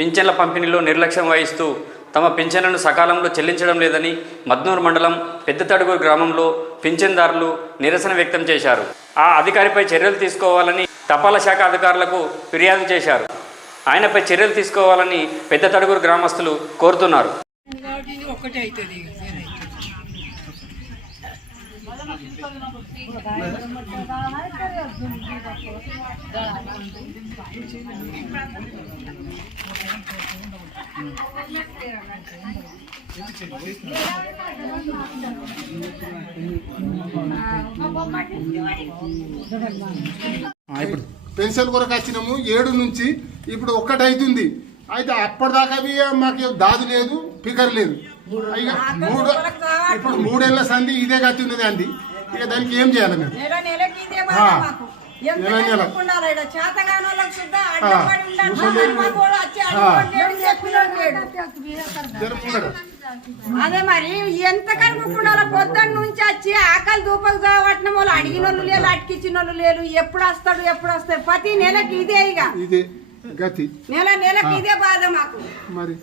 పింఛన్ల పంపిణీలో నిర్లక్ష్యం వహిస్తూ తమ పింఛన్లను సకాలంలో చెల్లించడం లేదని మద్నూరు మండలం పెద్దతడుగు గ్రామంలో పింఛన్దారులు నిరసన వ్యక్తం చేశారు. ఆ అధికారిపై చర్యలు తీసుకోవాలని తపాలా శాఖ అధికారులకు ఫిర్యాదు చేశారు. ఆయనపై చర్యలు తీసుకోవాలని పెద్ద తడుగురు గ్రామస్తులు కోరుతున్నారు. పెన్షన్ కొరకు వచ్చినాము ఏడు నుంచి ఇప్పుడు ఒక్కటి అవుతుంది అయితే అప్పటిదాకా అవి మాకు దాదు లేదు ఫికర్ లేదు. ఇక మూడు ఇప్పుడు మూడేళ్ళ సంధి ఇదే ఉన్నది అంది. ఇక దానికి ఏం చేయాలి మేము? నెల నెల అదే మరి ఎంత కనుక్కుండాలి పొద్దున్న నుంచి వచ్చి ఆకలి దూపకు కావట్టిన వాళ్ళు అడిగిన వాళ్ళు లేరు అటికిచ్చిన వాళ్ళు లేరు ఎప్పుడు వస్తాడు ఎప్పుడు వస్తాడు? ప్రతి నెలకి ఇదే ఇక. ఇదే గతి. నెల నెలకి ఇదే బాధ మాకు. మరి?